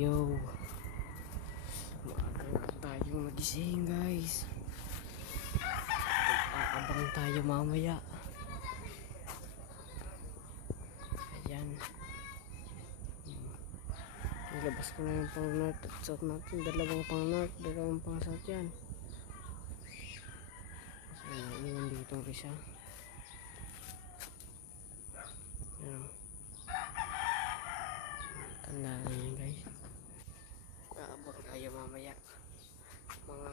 Yo, maaga na tayong nagising guys. Aabang tayo mamaya. Ayan. Nilabas ko na yung pang north at south natin. Dalawang pang north, dalawang pang south yan. So, naiwan dito rin siya. Ayan. Tanda na yun guys. Aabang tayo mamaya. Mga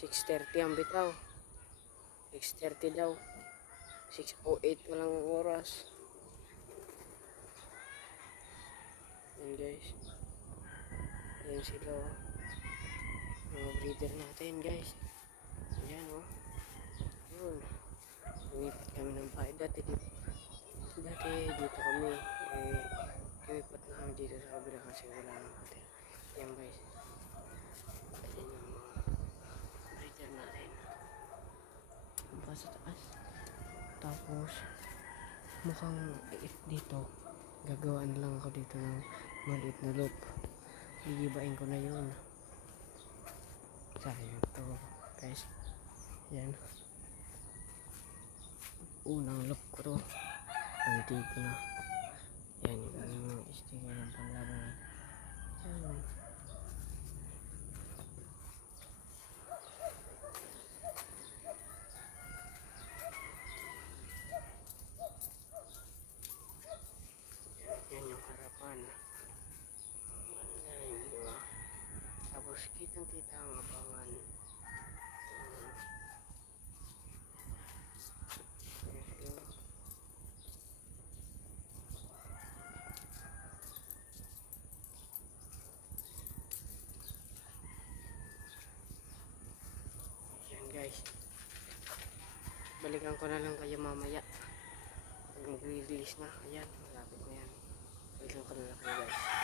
6:30 ang bitaw. 6:30 daw. 6:08 na lang ang oras. Ayan guys. Ayan sila oh. Mga breeder natin guys. Ayan oh. Yun. Lumipat kami ng bahay. Dati dito kami. Lumipat na kami dito sa kabila kasi wala nang hotel. Ayan guys. Ayan yung mga breeder natin. Pa sa taas. Tapos mukhang dito gagawaan lang ako dito ng maliit na loop. Iibain ko na yun. Sayang to guys. Yan. Unang loop ko to. Anti ko na. Yan yung mga sticker ng panlaban. Yan. Yan yung harapan. Tapos kitang kita ang abangan. Yan guys. Balikan ko na lang kayo mamaya. Mag-release na. Ayan. Malapit na yan. Balikan ko na lang kayo guys.